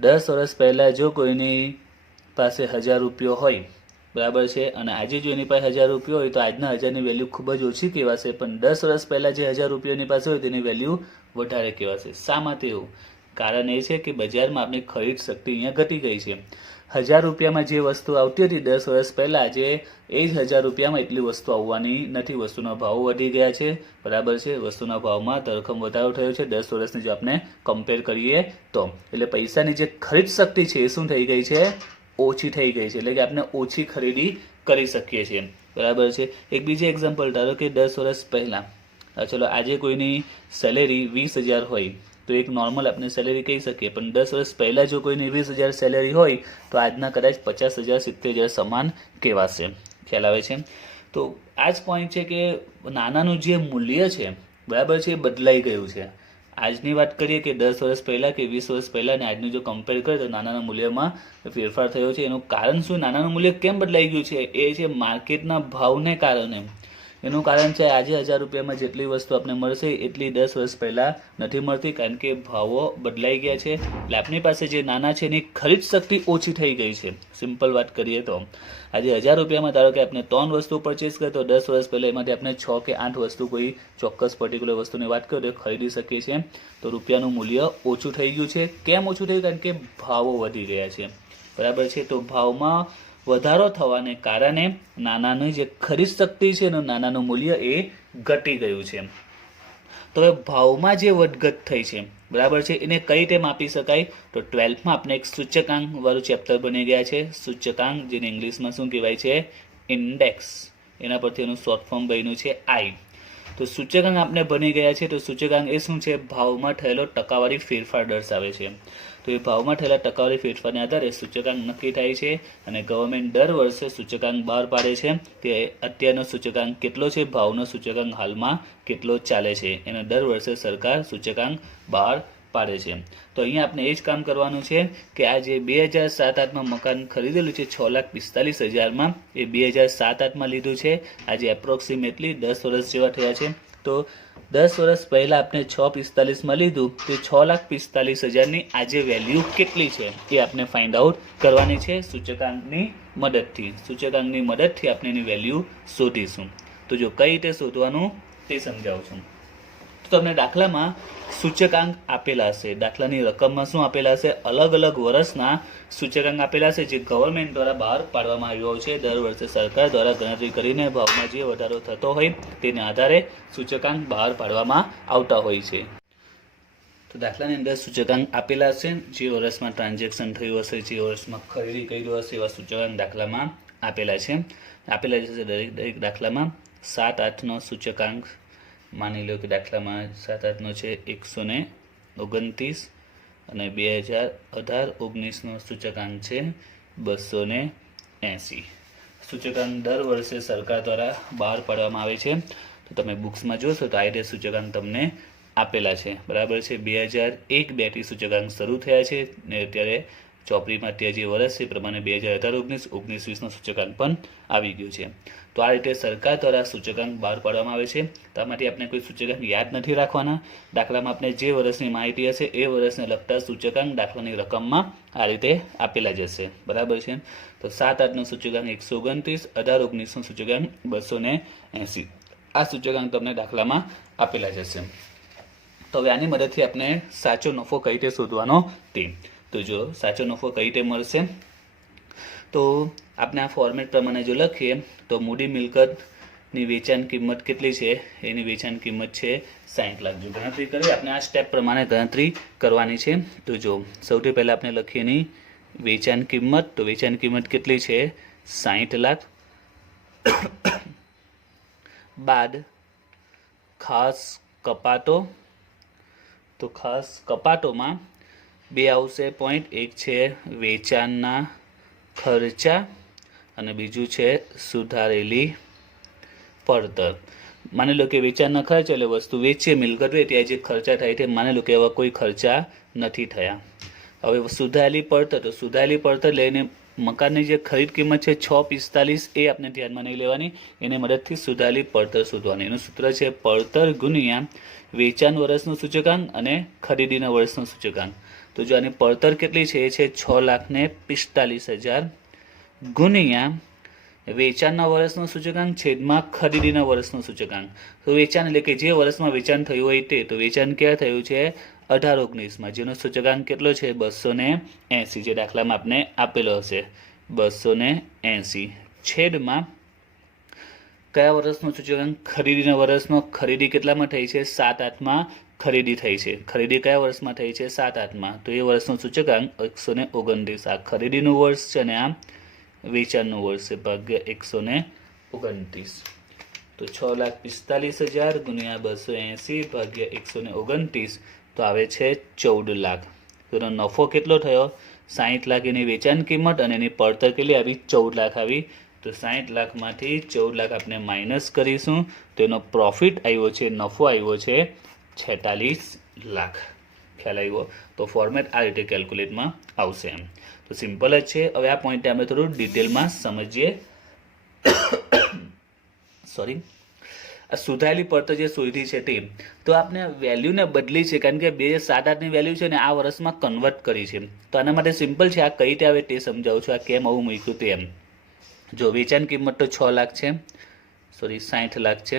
10 વર્ષ પહેલાં જો કોઈની પાસે 1000 રૂપિયો હોય, બરાબર છે, અને આજે જો એની પાસે 1000 રૂપિયો હોય તો આજના 1000ની વેલ્યુ ખૂબ જ ઓછી કહેવાશે, પણ 10 વર્ષ પહેલાં જે 1000 રૂપિયાની પાસે હોય તેની વેલ્યુ વધારે કહેવાશે. શા માટે એવું? કારણ એ છે કે બજારમાં આપણી ખરીદ શક્તિ અહીંયા ઘટી ગઈ છે. 1000 રૂપિયામાં જે વસ્તુ આવતી હતી 10 વર્ષ પહેલાં, આજે એ જ 1000 રૂપિયામાં એટલી વસ્તુ આવવાની નથી. વસ્તુના ભાવ વધી ગયા છે, બરાબર છે, વસ્તુના ભાવમાં ધરખમ વધારો થયો છે 10 વર્ષની જો આપણે કમ્પેર કરીએ તો. એટલે પૈસાની જે ખરીદ શક્તિ છે એ શું થઈ ગઈ છે, ઓછી થઈ ગઈ છે. એટલે કે આપણે ઓછી ખરીદી કરી શકીએ છીએ, બરાબર છે. એક બીજું એક્ઝામ્પલ ધારો કે 10 વર્ષ પહેલાં, ચલો આજે કોઈની સેલેરી 20,000 હોય તો એક નોર્મલ આપણે સેલેરી કહી શકીએ, પણ 10 વર્ષ પહેલાં જો કોઈની 20,000 સેલેરી હોય તો આજના કદાચ 50,000 70,000 સમાન કહેવાશે. ખ્યાલ આવે છે? તો આ જ પોઈન્ટ છે કે નાનાનું જે મૂલ્ય છે, બરાબર છે, એ બદલાઈ ગયું છે. આજની વાત કરીએ કે 10 વર્ષ પહેલાં કે 20 વર્ષ પહેલાં ને આજનું જો કમ્પેર કરીએ તો નાનાના મૂલ્યમાં ફેરફાર થયો છે. એનું કારણ શું, નાનાનું મૂલ્ય કેમ બદલાઈ ગયું છે, એ છે માર્કેટના ભાવને કારણે. એનું કારણ છે આજે 1000 રૂપિયામાં જેટલી વસ્તુ આપણે મળશે એટલી 10 વર્ષ પહેલાં નથી મળતી, કારણ કે ભાવો બદલાઈ ગયા છે. એટલે આપણી પાસે જે નાના છે એની ખરીદ શક્તિ ઓછી થઈ ગઈ છે. સિમ્પલ વાત કરીએ તો આજે 1000 રૂપિયામાં ધારો કે આપણે 3 વસ્તુ પરચેસ કરીએ તો 10 વર્ષ પહેલાં એમાંથી આપણે 6 કે 8 વસ્તુ કોઈ ચોક્કસ પર્ટિક્યુલર વસ્તુની વાત કરીએ તો ખરીદી શકીએ છીએ. તો રૂપિયાનું મૂલ્ય ઓછું થઈ ગયું છે. કેમ ઓછું થયું? કારણ કે ભાવો વધી ગયા છે, બરાબર છે. તો ભાવમાં વધારો થવાને કારણે નાનાની જે ખરીદ શક્તિ છે એનું નાનાનું મૂલ્ય એ ઘટી ગયું છે. તો હવે ભાવમાં જે વધઘટ થઈ છે, બરાબર છે, એને કઈ રીતે માપી શકાય? તો 12થમાં આપણે એક સૂચકાંક વાળું ચેપ્ટર બની ગયા છે. સૂચકાંક, જેને ઇંગ્લિશમાં શું કહેવાય છે, ઇન્ડેક્સ. એના પરથી એનું શોર્ટ ફોર્મ બન્યું છે આઈ. તો સૂચકાંક આપણે બની ગયા છે. તો સૂચકાંક એ શું છે? ભાવમાં થયેલો ટકાવારી ફેરફાર દર્શાવે છે. તો એ ભાવમાં થયેલા ટકાવારી ફેરફારને આધારે સૂચકાંક નક્કી થાય છે અને ગવર્મેન્ટ દર વર્ષે સૂચકાંક બહાર પાડે છે. તે અત્યારનો સૂચકાંક કેટલો છે, ભાવનો સૂચકાંક હાલમાં કેટલો ચાલે છે, એને દર વર્ષે સરકાર સૂચકાંક બહાર પાડે છે. તો અહીંયા આપણે એ જ કામ કરવાનું છે કે આ જે 2007-8માં મકાન ખરીદેલું છે 6,45,000માં, એ 2007-8માં લીધું છે. આજે એપ્રોક્સિમેટલી 10 વર્ષ જેવા થયા છે. તો 10 વર્ષ પહેલાં આપણે 6,45માં લીધું તો 6,45,000ની આજે વેલ્યુ કેટલી છે એ આપણે ફાઇન્ડ આઉટ કરવાની છે સૂચકાંકની મદદથી. સૂચકાંકની મદદથી આપણે એની વેલ્યુ શોધીશું. તો જો કઈ રીતે શોધવાનું તે સમજાવું છું. તો તમને દાખલામાં સૂચકાંક આપેલા હશે, દાખલાની રકમમાં શું આપેલા હશે, અલગ અલગ વર્ષના સૂચકાંક આપેલા હશે જે ગવર્મેન્ટ દ્વારા બહાર પાડવામાં આવ્યો છે. દર વર્ષે સરકાર દ્વારા ગણતરી કરીને ભાવમાં જે વધારો થતો હોય તેના આધારે સૂચકાંક બહાર પાડવામાં આવતા હોય છે. તો દાખલાની અંદર સૂચકાંક આપેલા હશે, જે વર્ષમાં ટ્રાન્ઝેક્શન થયું હશે, જે વર્ષમાં ખરીદી કર્યું હશે એવા સૂચકાંક દાખલામાં આપેલા છે. આપેલા છે દરેક દાખલામાં 7-8નો સૂચકાંક માની લો કે દાખલામાં 7-8નો છે 129 અને 2018-19નો સૂચકાંક છે 280. સૂચકાંક દર વર્ષે સરકાર દ્વારા બહાર પાડવામાં આવે છે. તો તમે બુક્સમાં જોશો તો આ રીતે સૂચકાંક તમને આપેલા છે, બરાબર છે. 2001-2થી સૂચકાંક શરૂ થયા છે ને અત્યારે ચોપડીમાં અત્યારે જે વર્ષ છે પ્રમાણે 2018-19, 19-20નો સૂચકાંક પણ આવી ગયો છે. તો આ રીતે સરકાર દ્વારા સૂચકાંક બહાર પાડવામાં આવે છે. તો આમાંથી આપણે કોઈ સૂચકાંક યાદ નથી રાખવાના. દાખલામાં આપણે જે વર્ષની માહિતી હશે એ વર્ષને લગતા સૂચકાંક દાખલાની રકમમાં આ રીતે આપેલા જશે, બરાબર છે. તો 7-8નો સૂચકાંક 129, 18-19નો સૂચકાંક 280. આ સૂચકાંક તમને દાખલામાં આપેલા જશે. તો હવે આની મદદથી આપણે સાચો નફો કઈ રીતે શોધવાનો તે. તો જો સાચો નફો કઈ રીતે મળશે, તો આપણે આ ફોર્મેટ પ્રમાણે જો લખીએ તો મૂડી મિલકતની વેચાણ કિંમત કેટલી છે, એની વેચાણ કિંમત છે 60 લાખ. જો ગણતરી કરીએ આપણે આ સ્ટેપ પ્રમાણે ગણતરી કરવાની છે. તો જો સૌથી પહેલાં આપણે લખીએ એની વેચાણ કિંમત. તો વેચાણ કિંમત કેટલી છે 60 લાખ. બાદ ખાસ કપાતો. તો ખાસ કપાતોમાં 2 આવશે પોઈન્ટ. એક છે વેચાણના ખર્ચા અને બીજું છે સુધારેલી પડતર. માની લો કે વેચાણના ખર્ચ એટલે વસ્તુ વેચીએ, મિલકત હોય ત્યાં જે ખર્ચા થાય છે, માની લો કે એવા કોઈ ખર્ચા નથી થયા. હવે સુધારેલી પડતર. તો સુધારેલી પડતર લઈને મકાનની જે ખરીદ કિંમત છે 645, એ આપણે ધ્યાનમાં નહીં લેવાની, એની મદદથી સુધારેલી પડતર શોધવાની. એનું સૂત્ર છે પડતર ગુણ્યા વેચાણ વર્ષનું સૂચકાંક અને ખરીદીના વર્ષનું સૂચકાંક. તો જો આની પડતર કેટલી છે, એ છે 6,45,000 ગુણ્યા વેચાણના વર્ષનું સૂચકાંક છેદમાં ખરીદીના વર્ષનું સૂચકાંક. તો વેચાણ એટલે કે જે વર્ષમાં વેચાણ થયું હોય તે. તો વેચાણ ક્યાં થયું છે 18-19માં, જેનો સૂચકાંક કેટલો છે 280, જે દાખલામાં આપણે આપેલો હશે 280 છેદમાં કયા વર્ષનો સૂચકાંક, ખરીદીના વર્ષનો. ખરીદી કેટલામાં થઈ છે 7-8માં ખરીદી થઈ છે. ખરીદી કયા વર્ષમાં થઈ છે 7-8માં, તો એ વર્ષનું સૂચકાંક 129. આ ખરીદીનું વર્ષ છે અને આ વેચાણનું વર્ષ છે, ભાગ્યા 129. તો 6,45,000 ગુણ્યા 280 ભાગ્યા 129, તો આવે છે 14 લાખ. તો એનો નફો કેટલો થયો 60 લાખ એની વેચાણ કિંમત અને એની પડતર કેટલી આવી 14 લાખ આવી. તો 60 લાખમાંથી 14 લાખ આપણે માઇનસ કરીશું તો એનો પ્રોફિટ આવ્યો છે, નફો આવ્યો છે 46 લાખ. ખ્યાલ આવ્યો. તો ફોર્મેટ આ રીતે કેલ્ક્યુલેટમાં આવશે એમ. તો સિમ્પલ જ છે. હવે આ પોઈન્ટે આપણે થોડું ડિટેલમાં સમજીએ. સોરી, આ સુધારેલી પડતર જે શોધી છે તે, તો આપણે વેલ્યુને બદલી છે, કારણ કે 2007-8ની વેલ્યુ છે ને આ વર્ષમાં કન્વર્ટ કરી છે. તો આના માટે સિમ્પલ છે. આ કઈ રીતે આવે તે સમજાવું છું, આ કેમ આવું મૂક્યું તે એમ. જો વેચાણ કિંમત તો 6 લાખ છે, સોરી 60 લાખ છે,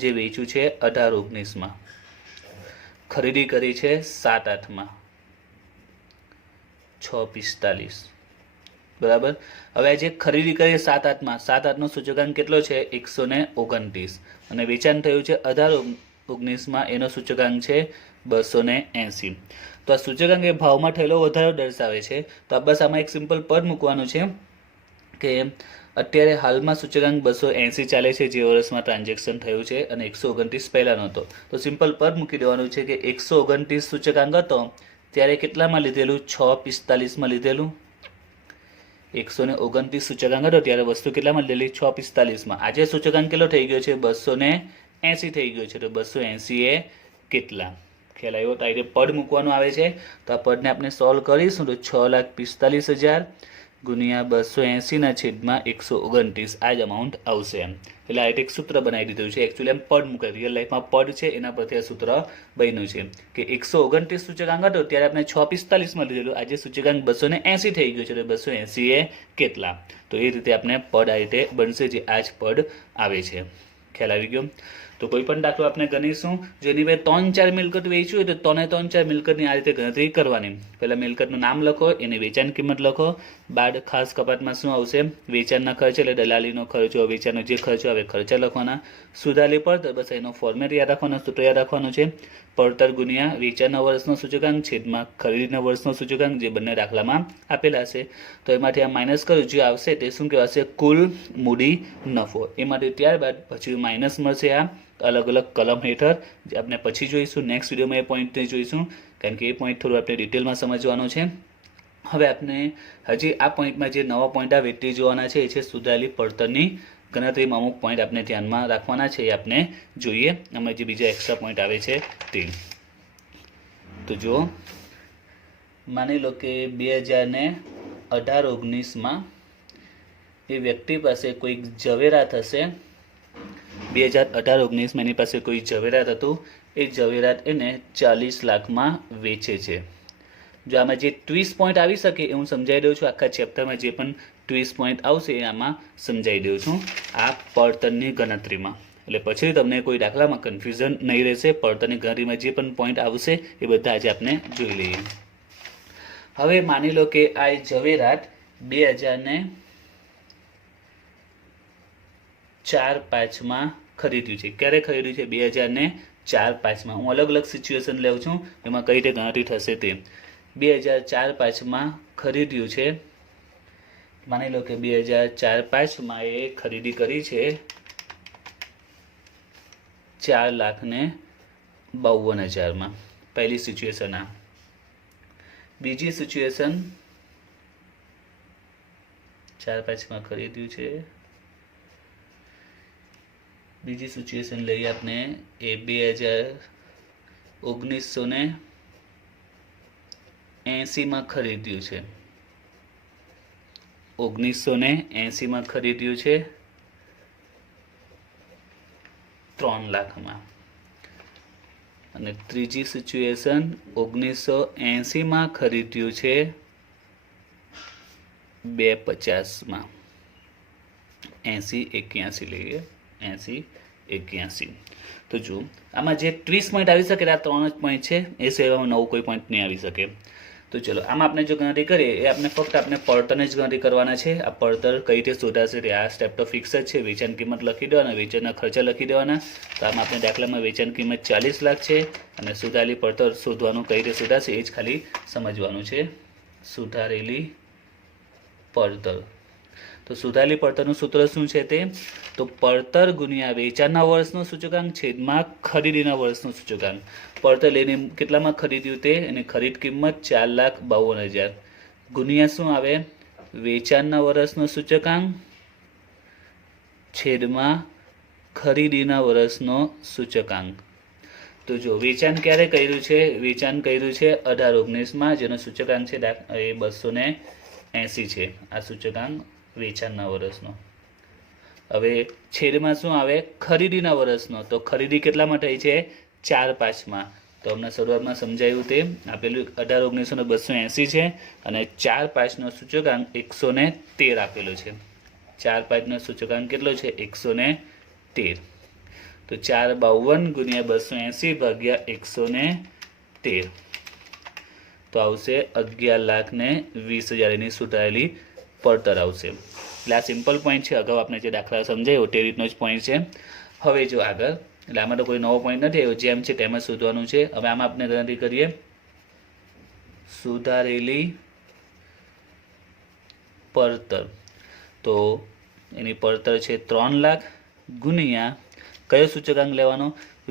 જે વેચ્યું છે 18-19માં, ખરીદી કરી છે 7-8માં 645, બરાબર. હવે જે ખરીદી કરી 7-8માં, 7-8નો સૂચકાંક કેટલો છે 129 અને વેચાણ થયું છે 18-19માં, એનો સૂચકાંક છે 280. તો આ સૂચકાંક એ ભાવમાં થયેલો વધારો દર્શાવે છે. તો આ બસ આમાં એક સિમ્પલ પદ મૂકવાનું છે કે અત્યારે હાલમાં સૂચકાંક 280 ચાલે છે, જે વર્ષમાં ટ્રાન્ઝેક્શન થયું છે, અને 129 પહેલાંનો હતો. તો સિમ્પલ પદ મૂકી દેવાનું છે કે 129 સૂચકાંક હતો ત્યારે કેટલામાં લીધેલું 645માં લીધેલું. 129 સૂચકાંક હતો ત્યારે વસ્તુ કેટલામાં લીધેલી 645માં. આજે સૂચકાંક કેટલો થઈ ગયો છે 280 થઈ ગયો છે. તો 280 એ કેટલા, ખ્યાલ આવ્યો. તો આ રીતે પદ મૂકવાનું આવે છે. તો આ પદને આપણે સોલ્વ કરીશું તો 6,45,000 ગુણ્યા 280 છેદમાં 129, આ જ અમાઉન્ટ આવશે એમ. એટલે આ એક સૂત્ર બનાવી દીધું છે. એકચ્યુઅલી એમ પદ મૂકે, રિયલ લાઈફમાં પદ છે, એના પરથી આ સૂત્ર બન્યું છે કે 129 સૂચકાંક હતો ત્યારે આપણે 645માં લીધેલું, આજે સૂચકાંક 280 થઈ ગયું છે. તો 280 એ કેટલા, તો એ રીતે આપણે પદ આ રીતે બનશે, જે આ જ પદ આવે છે. ખ્યાલ આવી ગયો. તો કોઈ પણ દાખલો આપણે ગણીશું, જેની મેં 3-4 મિલકત વેચ્યું હોય તો 3-4 મિલકતની આ રીતે ગણતરી કરવાની. પહેલાં મિલકતનું નામ લખો, એની વેચાણ કિંમત લખો, બાદ ખાસ કપાતમાં શું આવશે, વેચાણના ખર્ચ એટલે દલાલીનો ખર્ચો, વેચાણનો જે ખર્ચો આવે ખર્ચા લખવાના. સુધારેલી પડતર, બસ એનો ફોર્મેટ યાદ રાખવાનો, સૂત્ર યાદ રાખવાનું છે. પડતર ગુણ્યા વેચાણના વર્ષનો સૂચકાંક છેદમાં ખરીદીના વર્ષનો સૂચકાંક, જે બંને દાખલામાં આપેલા છે. તો એમાંથી આ માઇનસ કરું, જે આવશે તે શું કહેવાશે, કુલ મૂડી નફો. એમાંથી ત્યારબાદ પછી માઇનસ મળશે આ અલગ અલગ કલમ હેઠળ, જે આપણે પછી જોઈશું. નેક્સ્ટ વિડીયોમાં એ પોઈન્ટને જોઈશું, કારણ કે એ પોઈન્ટ થોડું આપણે ડિટેલમાં સમજવાનો છે. હવે આપણે હજી આ પોઈન્ટમાં જે નવા પોઈન્ટ આવે તે જોવાના છે, એ છે સુધારેલી પડતરની ગણતરીમાં અમુક પોઈન્ટ આપણે ધ્યાનમાં રાખવાના છે, એ આપણે જોઈએ. આમાં જે બીજા એક્સ્ટ્રા પોઈન્ટ આવે છે તે. તો જો માની લો કે 2018-19માં એ વ્યક્તિ પાસે કોઈક ઝવેરાત હશે. 2018-19માં એની પાસે કોઈ ઝવેરાત હતું. એ ઝવેરાત એને 40 લાખમાં વેચે છે. જો આમાં જે ટ્વિસ્ટ પોઈન્ટ આવી શકે એ હું સમજાવી દઉં છું. આખા ચેપ્ટરમાં જે પણ ટ્વિસ્ટ પોઈન્ટ આવશે એ આમાં સમજાવી દઉં છું આ પડતરની ગણતરીમાં. એટલે પછી તમને કોઈ દાખલામાં કન્ફ્યુઝન નહીં રહેશે. પડતરની ગણતરીમાં જે પણ પોઈન્ટ આવશે એ બધા આજે આપણે જોઈ લઈએ. હવે માની લો કે આ ઝવેરાત 2004-5માં ખરીદ્યું છે. ક્યારે ખરીદ્યું છે? 2004-5માં. હું અલગ અલગ સિચ્યુએશન લઉં છું, એમાં કઈ રીતે ગણતરી થશે તે. 2004-5માં ખરીદ્યું છે. માની લો કે 2004-5માં એ ખરીદી કરી છે 4,52,000માં. પહેલી સિચ્યુએશન આ. બીજી સિચ્યુએશન 4-5માં ખરીદ્યું છે. બીજી સિચ્યુએશન લઈએ આપણે, એ 1980માં ખરીદ્યું છે. 1980માં ખરીદ્યું છે 3 લાખમાં. અને ત્રીજી સિચ્યુએશન 1980માં ખરીદ્યું છે 250માં. 80-81 લઈએ, 80-81. તો જો આમાં જે 30 પોઈન્ટ આવી શકે, આ 3 જ પોઈન્ટ છે, એ સિવાયમાં નવું કોઈ પોઈન્ટ નહીં આવી શકે. તો ચલો આમાં આપણે જો ગણતરી કરીએ, એ આપણે ફક્ત આપણે પડતરની જ ગણતરી કરવાના છે. આ પડતર કઈ રીતે શોધાશે તે આ સ્ટેપ તો ફિક્સ જ છે. વેચાણ કિંમત લખી દેવાના, વેચાણના ખર્ચા લખી દેવાના. તો આમાં આપણે દાખલામાં વેચાણ કિંમત 40 લાખ છે, અને સુધારેલી પડતર શોધવાનું કઈ રીતે શોધાશે એ જ ખાલી સમજવાનું છે. સુધારેલી પડતર. તો સુધારેલી પડતરનું સૂત્ર શું છે તે? તો પડતર ગુણ્યા વેચાણના વર્ષનો સૂચકાંક છેદમાં ખરીદીના વર્ષનો સૂચકાંક. પડતર લઈને કેટલામાં ખરીદ્યું તે, એની ખરીદ કિંમત 4,52,000 ગુણ્યા શું આવે, વેચાણના વર્ષનો સૂચકાંક છેદમાં ખરીદીના વર્ષનો સૂચકાંક. તો જો વેચાણ ક્યારે કર્યું છે? વેચાણ કર્યું છે 18-19માં, જેનો સૂચકાંક છે એ 280 છે. આ સૂચકાંક વેચાણના વર્ષનો. હવે છેદમાં શું આવે? ખરીદીના વર્ષનો. તો ખરીદી કેટલામાં થઈ છે? 4-5માં. તો અમને શરૂઆતમાં સમજાયું તે આપેલું 18-19 280 છે, અને 4-5નો સૂચકાંક 113 આપેલો છે. 4-5નો સૂચકાંક કેટલો છે? 113. તો 452 ગુણ્યા 280 ભાગ્યા 113. તો આવશે 11,20,000 એની સુધારેલી પડતર આવશે. એટલે આ સિમ્પલ પોઈન્ટ છે. અગાઉ આપણે જે દાખલા સમજાયો તે રીતનો જ પોઈન્ટ છે. હવે જો આગળ, એટલે આમાં તો કોઈ નવો પોઈન્ટ નથી આવ્યો, જેમ છે તેમ જ શોધવાનું છે. હવે આમાં આપણે ગણતરી કરીએ. સુધારેલી પડતર. તો એની પડતર છે 3 લાખ ગુણ્યા કયો સૂચકાંક લેવાનો?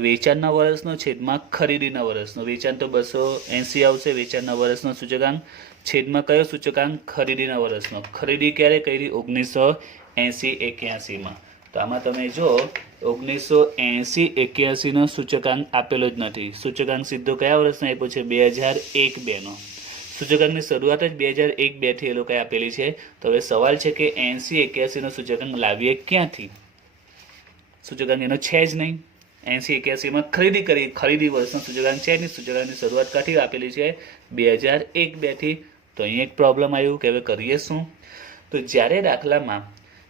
વેચાણના વર્ષનો છેદમાં ખરીદીના વર્ષનો. વેચાણ તો 280 આવશે, વેચાણના વર્ષનો સૂચકાંક છેદમાં કયો સૂચકાંક? ખરીદીના વર્ષનો. ખરીદી ક્યારે કરી? 1980-81માં. તો આમાં તમે જો 1980-81નો સૂચકાંક આપેલો જ નથી. સૂચકાંક સીધો કયા વર્ષનો આપ્યો છે? 2001-2નો. સૂચકાંકની શરૂઆત જ 2001-2થી એ લોકોએ આપેલી છે. તો હવે સવાલ છે કે 80-81નો સૂચકાંક લાવીએ ક્યાંથી? સૂચકાંક એનો છે જ નહીં. 80-81માં ખરીદી કરી, ખરીદી વર્ષનો સૂચકાંક છે નહીં. સૂચકાંકની શરૂઆત કાથી આપેલી છે? 2001-2થી. તો અહીં એક પ્રોબ્લેમ આવ્યું કે હવે કરીએ શું? તો જ્યારે દાખલામાં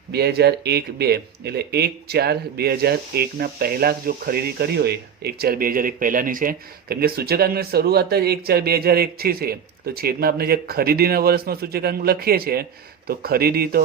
2001-2 એટલે 1/4/2001 પહેલાં જો ખરીદી કરી હોય, 1/4/2001 પહેલાંની છે, કેમ કે સૂચકાંકની શરૂઆત જ 1/4/2001 થી છે, તો છેદમાં આપણે જે ખરીદીના વર્ષનો સૂચકાંક લખીએ છીએ તો ખરીદી તો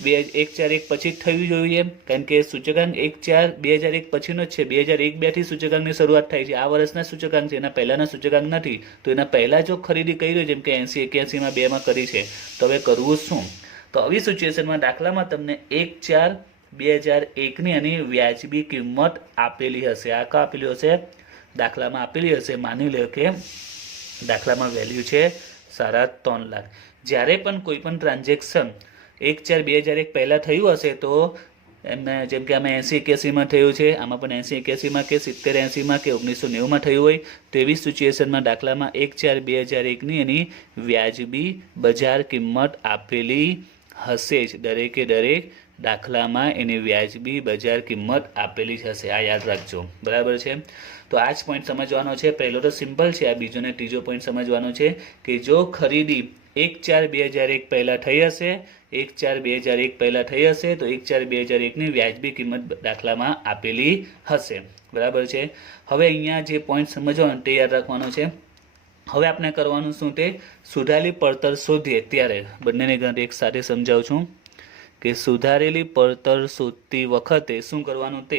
1/4/1 પછી જ થવી જોઈએ, કારણ કે સૂચકાંક 1/4/2001 પછીનો જ છે. 2001-2 થી સૂચકાંકની શરૂઆત થાય છે. આ વર્ષના સૂચકાંક છે, એના પહેલાંના સૂચકાંક નથી. તો એના પહેલાં જો ખરીદી કરી હોય, જેમ કે 80-81માં 2માં કરી છે, તો હવે કરવું શું? તો આવી સિચ્યુએશનમાં દાખલામાં તમને 1/4/2001ની એની વ્યાજબી કિંમત આપેલી હશે. આ કા આપેલી હશે? દાખલામાં આપેલી હશે. માની લો કે દાખલામાં વેલ્યુ છે 3.5 લાખ. જ્યારે પણ કોઈ પણ ટ્રાન્ઝેક્શન 1/4/2001 પહેલાં થયું હશે તો એમને, જેમ કે આમાં 80-81માં થયું છે, આમાં પણ 80-81માં કે 70-80માં કે 1990માં થયું હોય, તો એવી સિચ્યુએશનમાં દાખલામાં 1/4/2001ની એની વ્યાજબી બજાર કિંમત આપેલી હશે જ. દરેકે દરેક દાખલામાં એની વ્યાજબી બજાર કિંમત આપેલી જ હશે. આ યાદ રાખજો, બરાબર છે? તો આ જ પોઈન્ટ સમજવાનો છે. પહેલો તો સિમ્પલ છે. આ બીજો ને ત્રીજો પોઈન્ટ સમજવાનો છે કે જો ખરીદી 1/4/2001 પહેલાં થઈ હશે, 1/4/2001 પહેલાં થઈ હશે, તો 1/4/2001ની વ્યાજબી કિંમત દાખલામાં આપેલી હશે, બરાબર છે? હવે અહીંયા જે પોઈન્ટ સમજવાનો તે યાદ રાખવાનો છે. હવે આપણે કરવાનું શું? તે સુધારેલી પડતર શોધીએ ત્યારે બંનેની ગણતરી એક સાથે સમજાવું છું કે સુધારેલી પડતર શોધતી વખતે શું કરવાનું તે.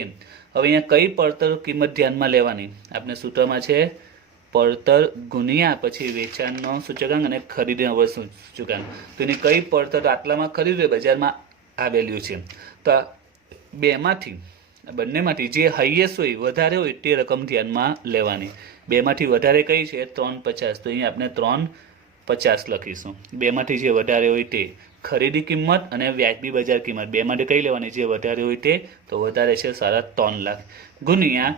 હવે અહીંયા કઈ પડતર કિંમત ધ્યાનમાં લેવાની? આપણે સૂત્રમાં છે પડતર ગુણ્યા પછી વેચાણનો સૂચકાંક અને ખરીદીના વર્ષનો સૂચકાંક. તો એની કઈ પડતર આટલામાં ખરીદે બજારમાં આ વેલ્યુ છે. તો બેમાંથી બંનેમાંથી જે હાઈએસ્ટ હોય, વધારે હોય તે રકમ ધ્યાનમાં લેવાની. બેમાંથી વધારે કઈ છે? 350. તો અહીંયા આપણે 350 લખીશું. બેમાંથી જે વધારે હોય તે ખરીદી કિંમત અને વ્યાજબી બજાર કિંમત બેમાંથી કઈ લેવાની? જે વધારે હોય તે. તો વધારે છે 3.5 લાખ ગુણ્યા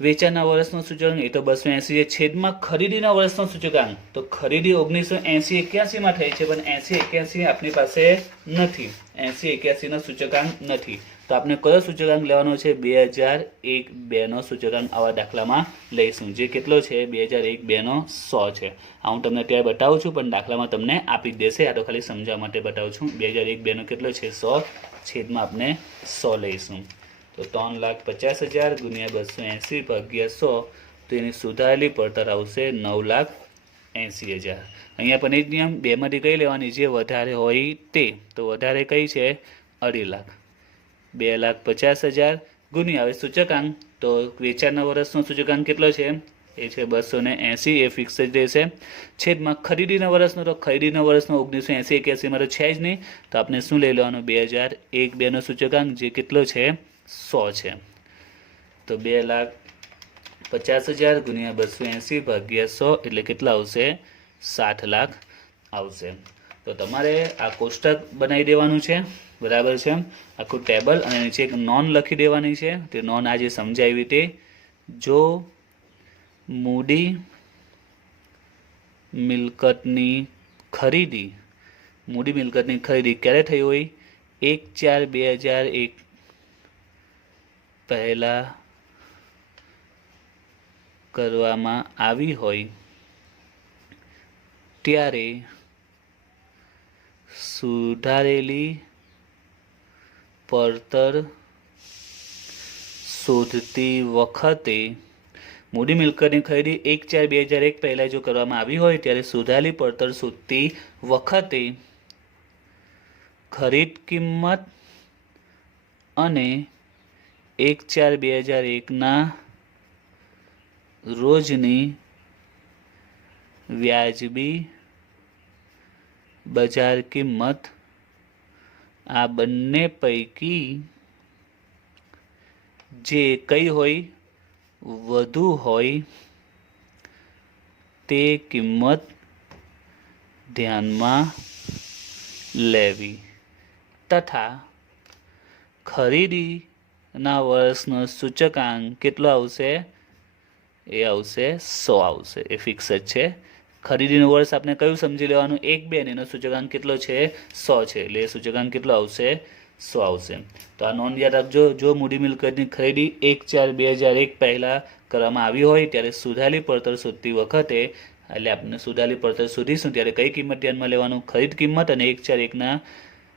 વેચાણના વર્ષનો સૂચકાંક, એ તો 280 છે, છેદમાં ખરીદીના વર્ષનો સૂચકાંક. તો ખરીદી 1980-81માં થઈ છે, પણ 80-81 આપણી પાસે નથી. 80-81નો સૂચકાંક નથી. તો આપણે કયો સૂચકાંક લેવાનો છે? 2001-2નો સૂચકાંક આવા દાખલામાં લઈશું, જે કેટલો છે? 2001-2નો 100 છે. આ હું તમને અત્યારે બતાવું છું, પણ દાખલામાં તમને આપી જ દેશે. આ તો ખાલી સમજાવવા માટે બતાવું છું. 2001-2નો કેટલો છે? 100. છેદમાં આપણે 100 લઈશું. તો 3,50,000 ગુણ્યા 280 ભાગ્યા 100, તો એની સુધારેલી પડતર આવશે 9,80,000. અહીંયા પણ એ જ નિયમ, બેમાંથી કઈ લેવાની? જે વધારે હોય તે. તો વધારે કઈ છે? 2.5 લાખ. 2,50,000 ગુણ્યા હવે સૂચકાંક, તો વેચાણના વર્ષનો સૂચકાંક કેટલો છે? એ છે 280. એ ફિક્સ જ રહેશે. છેદમાં ખરીદીના વર્ષનો, તો ખરીદીના વર્ષનો 1980-81માં તો છે જ નહીં, તો આપણે શું લઈ લેવાનું? 2001-2નો સૂચકાંક, જે કેટલો છે? 100 છે. તો 2,50,000 ગુણ્યા 280 ભાગ્યા 100 એટલે કેટલા આવશે? 60 લાખ આવશે. તો તમારે આ કોષ્ટક બનાવી દેવાનું છે, બરાબર છે? આખું ટેબલ, અને નીચે એક નોન લખી દેવાની છે. તે નોન આજે સમજાવી તે, જો મૂડી મિલકતની ખરીદી ક્યારે થઈ હોય? 1/4/2001 પહેલાં કરવામાં આવી હોય ત્યારે સુધારેલી પડતર શોધતી વખતે મૂડી મિલકતની ખરીદી 1/4/2001 પહેલાં જો કરવામાં આવી હોય ત્યારે સુધારેલી પડતર શોધતી વખતે ખરીદ કિંમત અને 1/4/2001ના રોજની વ્યાજબી બજાર કિંમત આ બંને પૈકી જે કઈ હોય? વધુ હોય તે કિંમત ધ્યાનમાં લેવી તથા ખરીદીના વર્ષનો સૂચકાંક કેટલો આવશે? એ આવશે 100 આવશે. એ ફિક્સ જ છે. ખરીદીનું વર્ષ આપણે કયું સમજી લેવાનું? 1-2 એનો સૂચકાંક કેટલો છે? 100 છે. એટલે એ સૂચકાંક કેટલો આવશે? 100 આવશે. તો આ નોંધ યાદ રાખજો. જો મૂડી મિલકતની ખરીદી 1/4/2001 પહેલાં કરવામાં આવી હોય ત્યારે સુધારેલી પડતર શોધતી વખતે, એટલે આપણે સુધારેલી પડતર શોધીશું ત્યારે કઈ કિંમત ધ્યાનમાં લેવાનું? ખરીદ કિંમત અને 1/4/1ના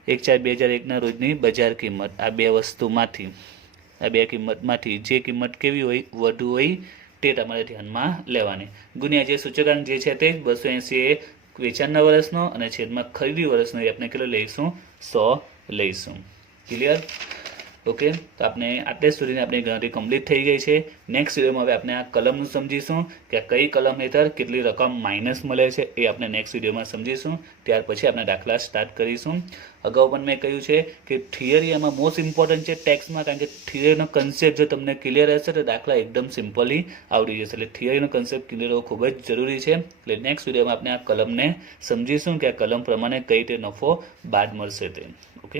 1/4/2001ના રોજની બજાર કિંમત. આ બે કિંમતમાંથી જે કિંમત કેવી હોય, વધુ હોય તે તમારે ધ્યાનમાં લેવાની. ગુણ્યા જે સૂચકાંક જે છે તે 280 એ વેચાણના વર્ષનો અને છેદમાં ખરીદી વર્ષનો, એ આપણે કેટલો લઈશું? 100 લઈશું. ક્લિયર? ઓકે, તો આપણે આટલે સુધીની આપણી ગણતરી કમ્પ્લીટ થઈ ગઈ છે. નેક્સ્ટ વિડીયોમાં હવે આપણે આ કલમનું સમજીશું કે કઈ કલમ હેઠળ કેટલી રકમ માઇનસ મળે છે, એ આપણે નેક્સ્ટ વિડીયોમાં સમજીશું. ત્યાર પછી આપણે દાખલા સ્ટાર્ટ કરીશું. અગાઉ પણ મેં કહ્યું છે કે થિયરી એમાં મોસ્ટ ઇમ્પોર્ટન્ટ છે ટેક્સમાં, કારણ કે થિયરીનો કન્સેપ્ટ જો તમને ક્લિયર હશે તો દાખલા એકદમ સિમ્પલી આવડી જશે. એટલે થિયરીનો કન્સેપ્ટ ક્લિયર હોવો ખૂબ જ જરૂરી છે. એટલે નેક્સ્ટ વિડીયોમાં આપણે આ કલમને સમજીશું કે આ કલમ પ્રમાણે કઈ રીતે નફો બાદ મળશે તે. ઓકે.